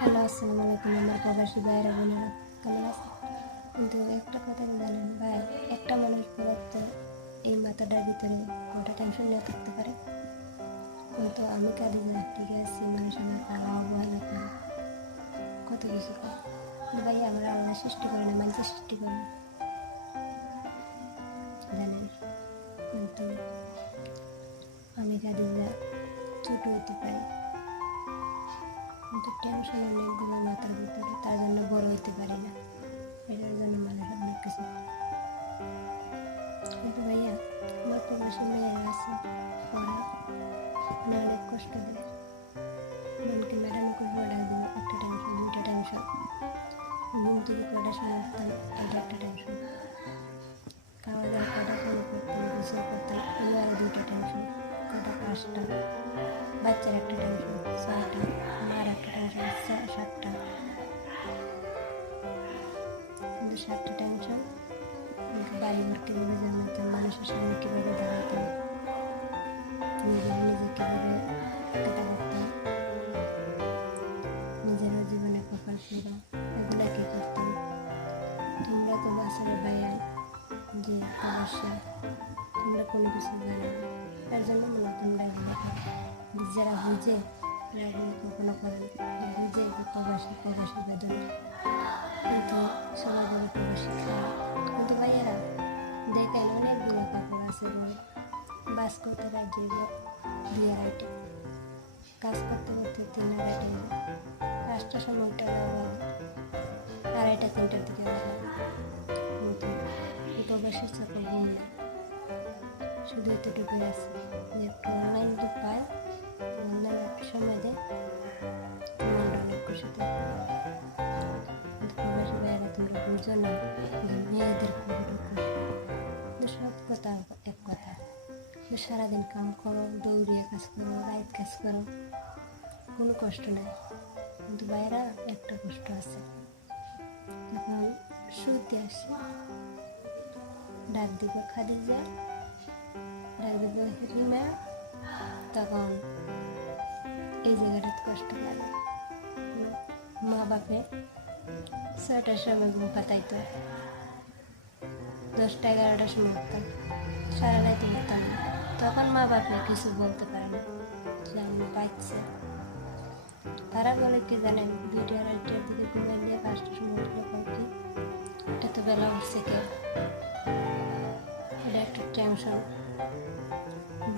Hello, আসসালামু আলাইকুম। আমার প্রবাসী ভাইয়েরা বোনেরা কেমন আছে? কিন্তু একটা কথা কি জানেন ভাই, একটা মানুষ তো এই মাথাটার ভিতরে গোটা টেনশন নিয়ে থাকতে পারে। কিন্তু আমি কাঁদি না, ঠিক আছে, মানুষ আমার খাওয়া অবহেলা করে কত কিছু করে। কিন্তু ভাই আমার আল্লাহ সৃষ্টি করে না, মানুষের সৃষ্টি করে না, জানেন। কিন্তু আমি কাঁদি যা ছোট হতে পারি, কিন্তু টেনশন অনেকগুলো মাথার ভিতরে, তার জন্য বড় হইতে পারি না। এটার জন্য মানুষ অনেক কিছু। কিন্তু ভাইয়া আমার প্রবাসী মেয়েরা আছে, ওরা অনেক কষ্ট দেয়। মনকে ম্যাডামকে অর্ডার দিল, একটা টেনশন, দুইটা টেনশন। ঘুম থেকে কয়টা সময় উঠতাম, এটা একটা টেনশন। খাওয়া দাওয়া কয়টা ফোন করতাম, গোসল করতাম, এগুলো আরও দুইটা টেনশন। কটা পাঁচটা, বাচ্চার একটা টেনশন, ছয়টা, মার একটা টেনশন, সাতটা। কিন্তু সাতটা টেনশন, বাড়ি ঘর কীভাবে জানাতাম, মানুষের সামনে কীভাবে দাঁড়াতাম, নিজে কীভাবে কাটা করতাম, নিজেরও জীবনে কপাল ফিরা, এগুলা কি করতাম। তোমরা তো বাসারে ভাইয়া যে অবশ্যই তোমরা কোনো কিছু জানো না, তার জন্য মনে তোমরা এগুলো করো। যারা বুঝে তারা এগুলো কখনো করে না, বুঝে যে প্রবাসী বেদনা। কিন্তু সবাই বলে প্রবাসী খারাপ, কিন্তু ভাইয়েরা দেখেন অনেকগুলো কাপড় আছে বলে বাস করতে রাজি 2-2.5, কাজ করতে করতে 3-2.5, 5টার সময় উঠে যাওয়া, 2:30-3টার দিকে যাওয়া। কিন্তু প্রবাসীর চাপা ঘুম নেই, শুধু এতটুকুই আছে যে একটু অনলাইন যদি পায়, অনলাইন একটু সময় দেয়, মনটা অনেক খুশি থাকে। কিন্তু প্রবাসী বাইরে তোমরা বুঝো না যে মেয়েদের কতটা কষ্ট। কিন্তু সব কথা এক কথা, সারাদিন কাম করো, দৌড়িয়ে কাজ করো, রাত কাজ করো, কোনো কষ্ট নেই। কিন্তু বাইরা একটা কষ্ট আছে, যখন শুতে আসি ডাক দিব খাদিজা, ডাক দিব রিমা, তখন এই জায়গাটাতে কষ্ট লাগে। মা বাপে 6টার সময় ঘুম পাতাইতো, 10টা-11টার সময় উঠতাম, সারা রাত উঠতাম না। তখন মা বাপে কিছু বলতে পারে না যে আমি পাইছে। তারা বলে কি জানেন, 2টা-2:30টার দিকে ঘুমাইলে 5টার সময় উঠলে কি এত বেলা উঠছে কে, এটা একটা টেনশন।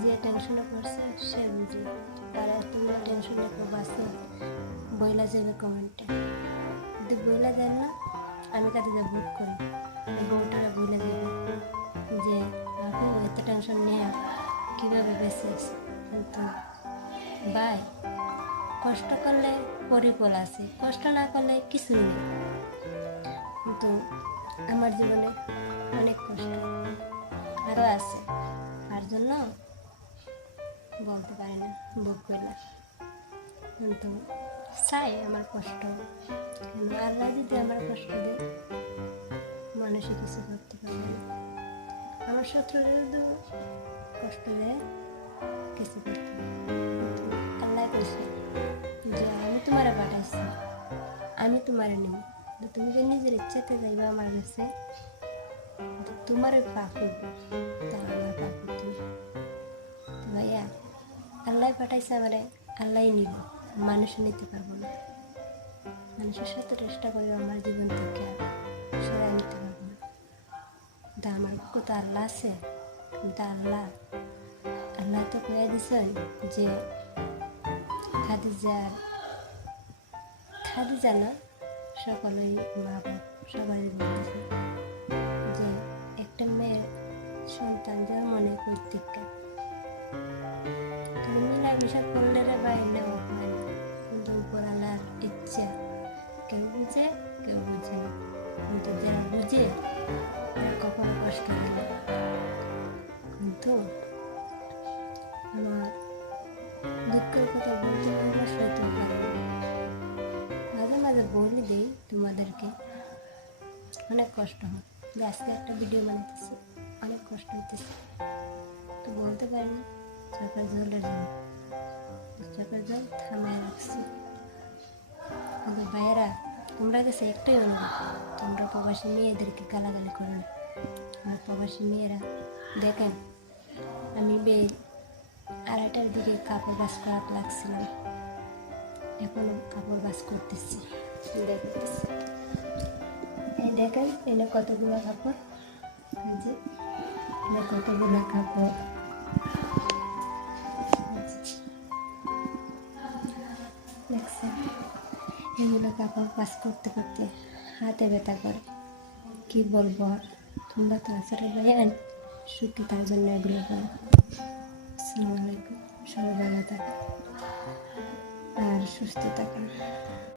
যে টেনশনে পড়ছে সে বুঝে। আর এতগুলো টেনশনে কেউ বাঁচে বইলা যাবে কমেন্টে, যদি বইলা যায় না, আমি কাজে যা ভোট করি, বউটারা বইলা যাবে যে আপনি এত টেনশন নিয়ে কীভাবে বেঁচে আছে। কিন্তু ভাই, কষ্ট করলে পরিফল আছে, কষ্ট না করলে কিছুই নেই। কিন্তু আমার জীবনে অনেক কষ্ট আরও আছে, তার জন্য বলতে পারি না, বুক করলাম। কিন্তু চাই আমার কষ্ট, কেন আল্লাহ যদি আমার কষ্ট দেয়, মানুষে কিছু করতে পারবে না। আমার শত্রুরা যদি কষ্ট দেয়, কিছু করতে পারবে না। আল্লাহ কইছে যে আমি তোমারে পাঠাইছি, আমি তোমারে নিব, তুমি যে নিজের ইচ্ছাতে যাইবা আমার কাছে, তোমার পাপ হইবে, তা আমার পাপ হইতে ভাইয়া। আল্লাহ পাঠাইছে আমারে, আল্লাহ নিব, মানুষ নিতে পারবো না। মানুষের সাথে চেষ্টা করি আমার জীবন থেকে সরাই নিতে পারবো না। কিন্তু আমার কত আল্লাহ আছে, কিন্তু আল্লাহ তো কয়ে দিছেন যে খাদিজা না, সকলেই মা বাপ সবাই বলতেছে যে একটা মেয়ের সন্তান জন্ম নেই প্রত্যেকটা, তুমি মিলামিশা করলে রে ভাই নেওয়া হয় না। কিন্তু উপর আল্লাহর ইচ্ছা, কেউ বুঝে কেউ বুঝে না। কিন্তু যারা বুঝে তারা কখনো কষ্ট হয় না। কিন্তু আমার দুঃখের কথা বলতে অবশ্যই তো পারি না, মাঝে মাঝে বলে দিই তোমাদেরকে, অনেক কষ্ট হয় যে আজকে একটা ভিডিও বানাইতেছি, অনেক কষ্ট হইতেছে, তো বলতে পারি না। চোখের জলের জন্য চোখের জল থামায় রাখছি। ভাইয়েরা, তোমরা কাছে একটাই অনুরোধ, তোমরা প্রবাসী মেয়েদেরকে গালাগালি করো না। আমার প্রবাসী মেয়েরা দেখেন, আমি 2:30টার দিকে কাপড় বাস করা লাগছিলাম, এখনো কাপড় বাস করতেছি। দেখতেছি, এই দেখেন এনে কতগুলো কাপড়, এই যে এনে কতগুলো কাপড়, দেখছেন? এগুলো কাপড় বাস করতে করতে হাতে ব্যথা করে, কি বলবো আর। তোমরা তো আসলে ভাইয়ান সুখে তার জন্য এগুলো করো। আসসালামু আলাইকুম, সবাই ভালো থাকেন আর সুস্থ থাকেন।